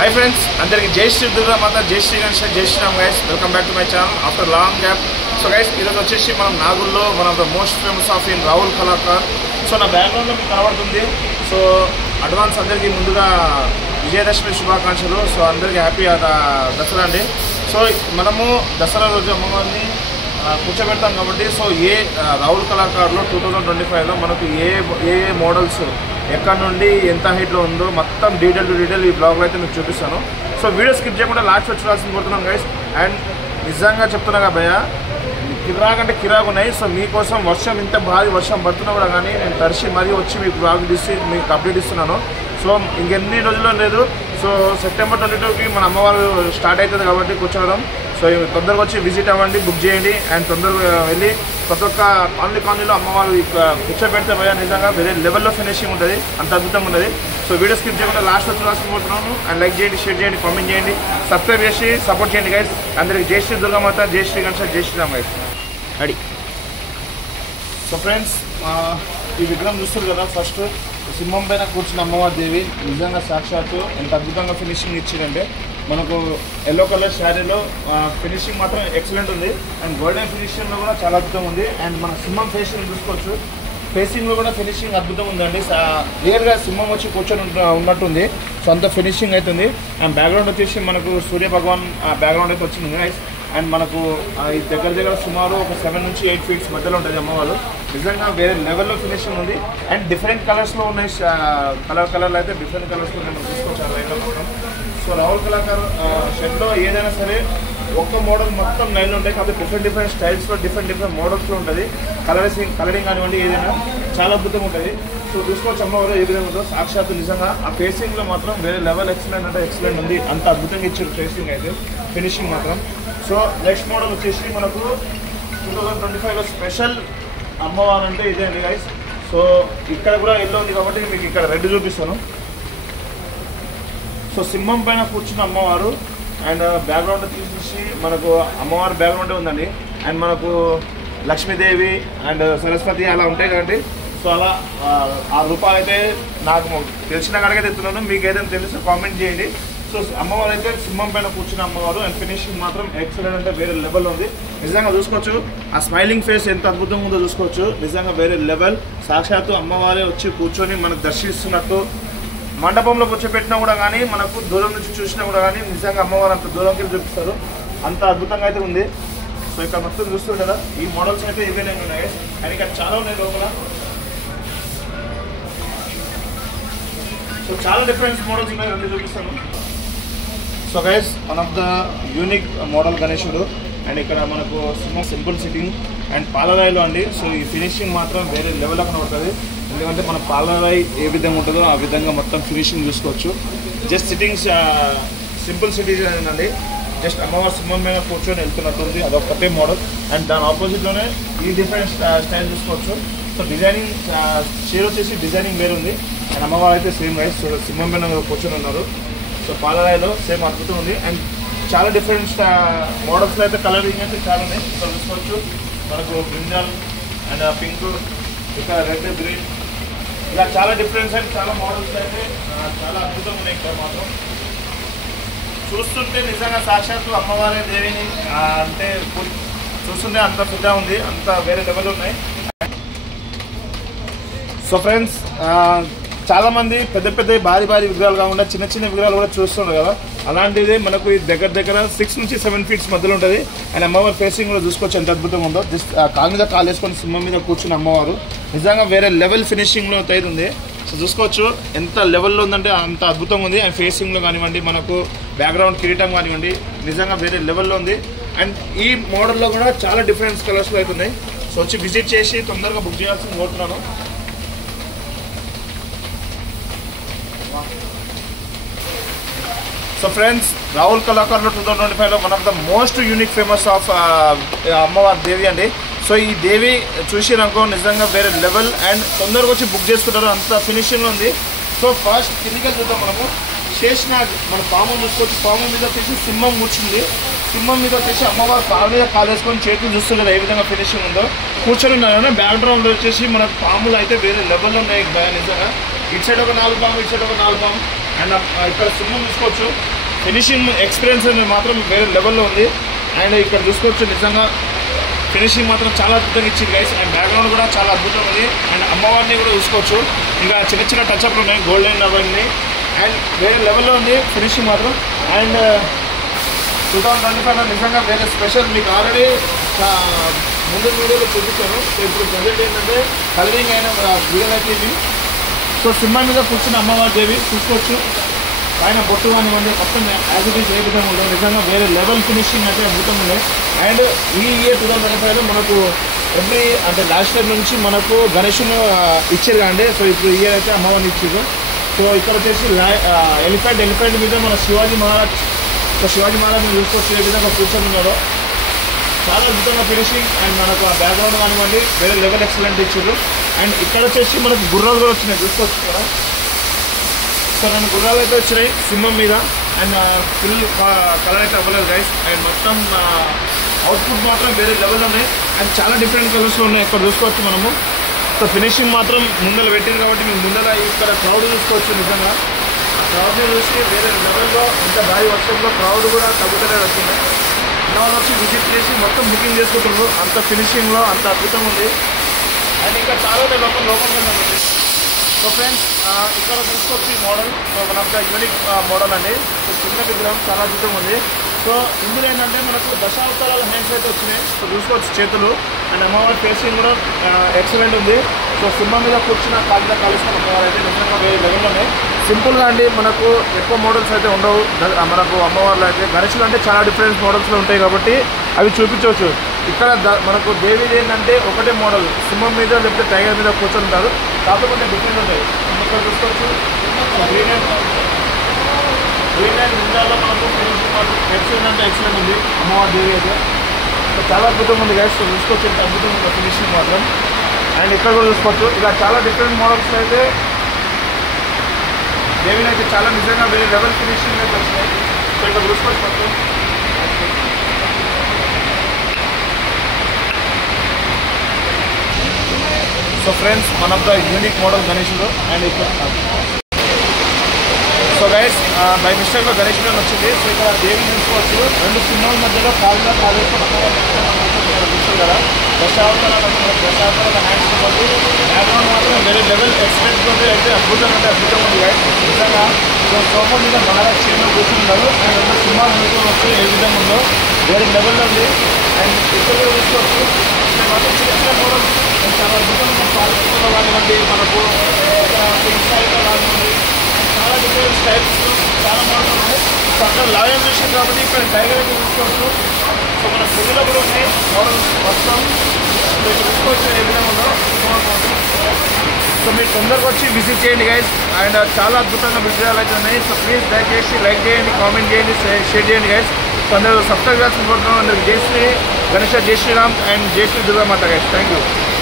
Hi friends, అందరికి జై శ్రీ దుర్గా మాత, జై శ్రీ గణేష్, జై Sriram guys. Welcome back to my channel after long gap. So guys, ఈరోజు వచ్చేసి మనం నాగూర్లో one of the most famous of in Rahul Kalakar. So నా బ్యాక్గ్రౌండ్లో మీకు కనబడుతుంది. సో అడ్వాన్స్ అందరికీ ముందుగా విజయదశమి శుభాకాంక్షలు. సో అందరికీ హ్యాపీ దసరా అండి. సో మనము దసరా రోజు అమ్మవారిని కూర్చోబెడతాం కాబట్టి సో రాహుల్ కళాకారులో 2025లో మనకు ఏ మోడల్స్ ఎక్కడి నుండి ఎంత హైట్లో ఉందో మొత్తం డీటెయిల్ ఈ బ్లాగ్లో అయితే మీకు చూపిస్తాను. సో వీడియో స్కిప్ చేయకుండా లాస్ట్ వచ్చి చూడాల్సింది కోరుతున్నాం గైస్. అండ్ నిజంగా చెప్తున్నా కదా భయ్య, కిరాకంటే కిరాకు ఉన్నాయి. సో మీకోసం ఇంత భారీ వర్షం పడుతున్నా కూడా కానీ నేను తడిసి మరీ వచ్చి మీకు బ్లాగ్ తీసి మీకు అప్డేట్ ఇస్తున్నాను. సో ఇంకెన్ని రోజుల్లో లేదు. సో సెప్టెంబర్ 22కి మన అమ్మవారు స్టార్ట్ అవుతుంది కాబట్టి కూర్చోవడం. సో తొందరగా వచ్చి విజిట్ అవ్వండి, బుక్ చేయండి. అండ్ తొందరగా వెళ్ళి ప్రతి ఒక్క కాలనీలో అమ్మవారు కూర్చోబెడితే భయ నిజంగా వేరే లెవెల్లో ఫినిషింగ్ ఉంటుంది, అంత అద్భుతంగా ఉంటుంది. సో వీడియో స్కిప్ చేయకుండా లాస్ట్ వచ్చి రాసుకుంటున్నాను. అండ్ లైక్ చేయండి, షేర్ చేయండి, కామెంట్ చేయండి, సబ్స్క్రైబ్ చేసి సపోర్ట్ చేయండి గైస్. అందరికి జై శ్రీ దుర్గామాత, జై శ్రీ గణేష్, జై Sriram guys. Ready. So friends, ఈ విగ్రహం చూస్తారు కదా, ఫస్ట్ సింహం పైన కూర్చున్న అమ్మవారి దేవి నిజంగా సాక్షాత్తు ఎంత అద్భుతంగా ఫినిషింగ్ ఇచ్చిందంటే మనకు ఎల్లో కలర్ శారీలో ఫినిషింగ్ మాత్రం ఎక్సలెంట్ ఉంది. అండ్ గోల్డెన్ ఫినిషింగ్లో కూడా చాలా అద్భుతంగా ఉంది. అండ్ మన సింహం ఫేసింగ్ చూసుకోవచ్చు, ఫేసింగ్లో కూడా ఫినిషింగ్ అద్భుతంగా ఉందండి. రియల్గా సింహం వచ్చి కూర్చొని ఉన్నట్టుంది. సో అంత ఫినిషింగ్ అవుతుంది. అండ్ బ్యాక్గ్రౌండ్ వచ్చేసి మనకు సూర్య భగవాన్ బ్యాక్గ్రౌండ్ అయితే వచ్చింది గైస్. అండ్ మనకు ఈ దగ్గర సుమారు ఒక 7 నుంచి 8 ఫీట్స్ మధ్యలో ఉంటుంది అమ్మవారు. నిజంగా వేరే లెవెల్లో ఫినిషింగ్ ఉంది. అండ్ డిఫరెంట్ కలర్స్లో ఉన్నాయి, కలర్లు అయితే డిఫరెంట్ కలర్స్లో ఉన్నాయి, మనం తీసుకోవచ్చు లైన్లో మొత్తం. సో రాహుల్ కళాకార్ షెడ్లో ఏదైనా సరే ఒక్క మోడల్ మొత్తం లైన్లో ఉంటాయి కాబట్టి డిఫరెంట్ స్టైల్స్లో డిఫరెంట్ మోడల్స్లో ఉంటుంది. కలరింగ్ కానివ్వండి ఏదైనా చాలా అద్భుతంగా ఉంటుంది. సో చూసుకోవచ్చు అమ్మవారు ఏ విధంగా ఉందో. సాక్షాత్తు నిజంగా ఆ ఫేసింగ్లో మాత్రం వేరే లెవెల్ ఎక్సలెంట్ అంటే ఎక్సలెంట్ ఉంది. అంత అద్భుతంగా ఇచ్చారు ఫేసింగ్ అయితే, ఫినిషింగ్ మాత్రం. సో నెక్స్ట్ మోడల్ వచ్చేసి మనకు 2025లో స్పెషల్ అమ్మవారు అంటే ఇదే అండి గైస్. సో ఇక్కడ కూడా ఎల్లో ఉంది కాబట్టి మీకు ఇక్కడ రెడ్ చూపిస్తాను. సో సింహం పైన కూర్చున్న అమ్మవారు. అండ్ బ్యాక్గ్రౌండ్ తీసేసి మనకు అమ్మవారి బ్యాక్గ్రౌండే ఉందండి. అండ్ మనకు లక్ష్మీదేవి అండ్ సరస్వతి అలా ఉంటాయి కదండి. సో అలా ఆ రూపాలు అయితే నాకు తెలిసిన కాడికైతే ఎత్తున్నాను. మీకు ఏదైనా తెలిస్తే కామెంట్ చేయండి. సో అమ్మవారు అయితే సింహం పైన కూర్చున్న అమ్మవారు. అండ్ ఫినిషింగ్ మాత్రం ఎక్సలెంట్ అంటే వేరే లెవెల్ ఉంది. నిజంగా చూసుకోవచ్చు ఆ స్మైలింగ్ ఫేస్ ఎంత అద్భుతంగా ఉందో చూసుకోవచ్చు. నిజంగా వేరే లెవెల్. సాక్షాత్తు అమ్మవారే వచ్చి కూర్చొని మనకు దర్శిస్తున్నట్టు. మండపంలో కూర్చోపెట్టినా కూడా కానీ మనకు దూరం నుంచి చూసినా కూడా కానీ నిజంగా అమ్మవారు అంత దూరంకి చూపిస్తారు. అంత అద్భుతంగా అయితే ఉంది. సో ఇక్కడ మొత్తం చూస్తారు కదా, ఈ మోడల్స్ అయితే ఇవేనే ఉన్నాయి. అండ్ ఇక్కడ చాలా ఉన్నాయి లోపల. సో చాలా డిఫరెంట్ మోడల్స్ ఉన్నాయి, అన్నీ చూపిస్తాను. So guys, one of the unique model గణేశుడు. అండ్ ఇక్కడ మనకు సింపుల్ సిట్టింగ్ అండ్ పాలరాయిలో అండి. సో ఈ ఫినిషింగ్ మాత్రం వేరే లెవెల్లో కనబడుతుంది. ఎందుకంటే మన పాలరాయి ఏ విధంగా ఉంటుందో ఆ విధంగా మొత్తం ఫినిషింగ్ చూసుకోవచ్చు. జస్ట్ సిట్టింగ్స్ సింపుల్ సిట్టింగ్ అండి. జస్ట్ అమ్మవారి సింహం మీద కూర్చొని వెళ్తున్నట్టుంది, అదొకటే మోడల్. అండ్ దాని ఆపోజిట్లోనే ఈ డిఫరెంట్ స్టైల్ చూసుకోవచ్చు. సో డిజైనింగ్ చీర వచ్చేసి డిజైనింగ్ వేరు ఉంది. అండ్ అమ్మవారు అయితే సేమ్ రైస్ సింహం మీద కూర్చొని ఉన్నారు. సో పాలరాయిలో సేమ్ అద్భుతం ఉంది. అండ్ చాలా డిఫరెంట్ మోడల్స్లో అయితే కలరింగ్ అయితే చాలా ఉన్నాయి. సో చూసుకోవచ్చు మనకు బ్రింజాల్ అండ్ పింక్, ఇంకా రెడ్, గ్రీన్, ఇలా చాలా డిఫరెన్స్ అండ్ చాలా మోడల్స్ అయితే చాలా అద్భుతంగా ఉన్నాయి. ఇక్కడ మాత్రం చూస్తుంటే నిజంగా సాక్షాత్తు అమ్మవారి దేవిని అంటే చూస్తుంటే అంత పెద్ద ఉంది, అంత వేరే లెవెల్ ఉన్నాయి. సో ఫ్రెండ్స్, చాలామంది పెద్ద భారీ విగ్రహాలు కాకుండా చిన్న విగ్రహాలు కూడా చూస్తున్నారు కదా. అలాంటిది మనకు ఈ దగ్గర 6 నుంచి 7 ఫీట్స్ మధ్యలో ఉంటుంది. అండ్ అమ్మవారి ఫేసింగ్ కూడా చూసుకోవచ్చు ఎంత అద్భుతంగా ఉందో. జస్ట్ కాలు మీద కాలు వేసుకొని సింహం మీద కూర్చున్న అమ్మవారు నిజంగా వేరే లెవెల్ ఫినిషింగ్లో అయితే ఉంది. సో చూసుకోవచ్చు ఎంత లెవెల్లో ఉందంటే అంత అద్భుతంగా ఉంది. అండ్ ఫేసింగ్లో కానివ్వండి, మనకు బ్యాక్గ్రౌండ్ కిరీటం కానివ్వండి, నిజంగా వేరే లెవెల్లో ఉంది. అండ్ ఈ మోడల్లో కూడా చాలా డిఫరెంట్ కలర్స్లో అయితే ఉన్నాయి. సో వచ్చి విజిట్ చేసి తొందరగా బుక్ చేయాల్సింది కోరుతున్నాను. సో ఫ్రెండ్స్, రాహుల్ కళాకార్లో 2025లో one of the most unique famous of అమ్మవారి దేవి అండి. సో ఈ దేవి చూసినాకో నిజంగా వేరే లెవెల్. అండ్ తొందరగా వచ్చి బుక్ చేసుకుంటారు, అంత ఫినిషింగ్లో ఉంది. సో ఫస్ట్ కిందికి చూద్దాం మనము. శేషనాగ్ మన పాము చూసుకోవచ్చు. పాము మీద వచ్చేసి సింహం కూర్చుంది. సింహం మీద వచ్చేసి అమ్మవారు కాలు మీద కాలు వేసుకొని చేతులు చూస్తుంటారు ఏ విధంగా ఫినిషింగ్ ఉందో. కూర్చొని ఉన్నారు. బ్యాక్గ్రౌండ్లో వచ్చేసి మన పాములు అయితే వేరే లెవెల్లో ఉన్నాయి నిజంగా. ఇటు సైడ్ ఒక 4 పాము, ఇటు సైడ్ ఒక 4 పాము. అండ్ ఇక్కడ సింహం చూసుకోవచ్చు, ఫినిషింగ్ ఎక్స్పీరియన్స్ అనేది మాత్రం వేరే లెవెల్లో ఉంది. అండ్ ఇక్కడ చూసుకోవచ్చు నిజంగా ఫినిషింగ్ మాత్రం చాలా అద్భుతంగా ఇచ్చింది గైస్. అండ్ బ్యాక్గ్రౌండ్ కూడా చాలా అద్భుతంగా ఉంది. అండ్ అమ్మవారిని కూడా చూసుకోవచ్చు, ఇంకా చిన్న చిన్న టచ్అప్లు ఉన్నాయి గోల్డెన్ అవన్నీ. అండ్ వేరే లెవెల్లో ఉంది ఫినిషింగ్ మాత్రం. అండ్ 2025 నిజంగా వేరే స్పెషల్. మీకు ఆల్రెడీ ముందు వీడియోలో చూపించాను. సో ఇప్పుడు ప్రజెంట్ ఏంటంటే కలరింగ్ అయిన వీడియోలు అయితే ఇవి. సో సింహం మీద కూర్చున్న అమ్మవారి దేవి చూసుకోవచ్చు, పైన బొట్టు కానివ్వండి మొత్తం యాజ్ ఇట్ ఈస్ ఏ విధంగా ఉండదు. నిజంగా వేరే లెవెల్ ఫినిషింగ్ అయితే అద్భుతంగా ఉన్నాయి. అండ్ ఈ ఇయర్ 2025 మనకు ఎవ్రీ అంటే లాస్ట్ ఇయర్ నుంచి మనకు గణేష్ను ఇచ్చారు కాండి. సో ఇప్పుడు ఈ ఇయర్ అయితే అమ్మవారిని ఇచ్చారు. సో ఇక్కడ వచ్చేసి ఎలిఫెంట్ మీద మన శివాజీ మహారాజ్. సో శివాజీ మహారాజ్ని చూసుకోవచ్చు ఏ విధంగా కూర్చొని ఉన్నారో, చాలా అద్భుతంగా ఫినిషింగ్. అండ్ మనకు ఆ బ్యాక్గ్రౌండ్ కానివ్వండి వేరే లెవెల్ ఎక్సలెంట్ ఇచ్చారు. అండ్ ఇక్కడ వచ్చేసి మనకు గుర్రాలు కూడా వచ్చినాయి చూసుకోవచ్చు కదా. సో రెండు గుర్రాలు అయితే వచ్చినాయి సింహం మీద. అండ్ ఫుల్ కలర్ అయితే అవ్వలేదు గైస్. అండ్ మొత్తం అవుట్పుట్ మాత్రం వేరే లెవెల్ ఉన్నాయి. అండ్ చాలా డిఫరెంట్ కలర్స్లో ఉన్నాయి ఇక్కడ చూసుకోవచ్చు మనము. సో ఫినిషింగ్ మాత్రం ముందర పెట్టారు కాబట్టి మీకు ముందర ఇక్కడ క్రౌడ్ చూసుకోవచ్చు. నిజంగా ఆ క్రౌడ్ని చూసి వేరే లెవెల్లో ఇంత భారీ వర్షంలో క్రౌడ్ కూడా తగ్గుతూనే వస్తుంది. వాళ్ళు వచ్చి విజిట్ చేసి మొత్తం బుకింగ్ చేసుకుంటున్నారు. అంత ఫినిషింగ్లో అంత అద్భుతంగా ఉంది. అండ్ ఇంకా చాలా లోపల ఉంది. సో ఫ్రెండ్స్ ఇక్కడ చూసుకోవచ్చు ఈ model. So one of the unique model అండి. సో చిన్న విగ్రహం చాలా అద్భుతంగా ఉంది. సో ఇందులో ఏంటంటే మనకు దశావతారాల హ్యాండ్స్ అయితే వచ్చినాయి. సో చూసుకోవచ్చు చేతులు. అండ్ అమ్మవారి ఫేసింగ్ కూడా ఎక్సలెంట్ ఉంది. సో సింహం మీద కూర్చున్న కాళ్ళ కలుసుకున్న అమ్మవారు అయితే నిజంగా వేరే లెవెల్లో ఉన్నాయి. సింపుల్గా అండి, మనకు ఎక్కువ మోడల్స్ అయితే ఉండవు మనకు అమ్మవార్లు అయితే. గణేశులు అంటే చాలా డిఫరెంట్ మోడల్స్లో ఉంటాయి కాబట్టి అవి చూపించవచ్చు. ఇక్కడ మనకు దేవిది ఏంటంటే ఒకటే మోడల్, సింహం మీద లేకపోతే టైగర్ మీద కూర్చొని ఉంటారు, కాకపోతే డిఫరెంట్ ఉంటాయి. ఇక్కడ చూసుకోవచ్చు గ్రీన్ అండ్ ఇండియాలో మనకు ఎక్సలెంట్ అంటే ఎక్సలెంట్ ఉంది అమ్మవారి దేవి అయితే. చాలా అద్భుతంగా ఉంది గైస్. చూసుకోవచ్చు ఎంత అద్భుతంగా ఉంది ఫినిషింగ్ మాత్రం. అండ్ ఇక్కడ కూడా చూసుకోవచ్చు ఇలా చాలా డిఫరెంట్ మోడల్స్ అయితే దేవిని అయితే చాలా నిజంగా వేరే లెవెల్ ఫినిషింగ్ అయితే వచ్చినాయి. సో ఇక్కడ చూసుకోవచ్చు మొత్తం. So friends one of the unique model గణేశుడు. అండ్ ఇక్కడ సో గైస్ బై మిస్టేక్లో గణేశుడు వచ్చింది. సో ఇక్కడ దేవిని చూసుకోవచ్చు, రెండు సింహాల మధ్యలో కాళ్ళ చూస్తారు కదా. దశావతారాల హ్యాండ్స్ ఇవ్వండి. బ్యాక్గ్రౌండ్ మాత్రం వేరే లెవెల్ ఎక్స్పెక్ట్ తోటి అయితే అద్భుతంగా ఉంది గైస్ నిజంగా. సో సోఫా మీద మహారాజ్ చైర్లో కూర్చున్నారు. అండ్ రెండు సింహాలు మీద వస్తే ఏ విధంగా ఉందో వేరే లెవెల్లో ఉంది. అండ్ ఇక్కడ చూసుకోవచ్చు మాత్రం చిన్న చిన్న మోడల్స్ చాలా అద్భుతంగా పాలకుల్లో కానివ్వండి, మనకు ఇన్స్టాల్లో కానివ్వండి, చాలా డిఫరెంట్ టైప్స్ చాలా మోడల్స్ ఉన్నాయి. సో అక్కడ లాయన్ చూసాం కాబట్టి ఇక్కడ టైగర్ అయితే చూసుకోవచ్చు. సో మన తెలుగులో కూడా ఉన్నాయి మోడల్స్ మొత్తం. సో ఇక్కడ చూసుకోవచ్చు ఏ విధంగా ఉందో. సో మీరు తొందరగా వచ్చి విజిట్ చేయండి గైస్. అండ్ చాలా అద్భుతంగా విగ్రహాలు అయితే ఉన్నాయి. సో ప్లీజ్ దయచేసి లైక్ చేయండి, కామెంట్ చేయండి, షేర్ చేయండి గైస్. సో అందరూ సబ్స్క్రైబ్ చేయాల్సిన కోరుతున్నాం. అందరికి జై శ్రీ గణేష్, జై శ్రీరామ్ అండ్ జై Shri Durgamata guys. Thank you.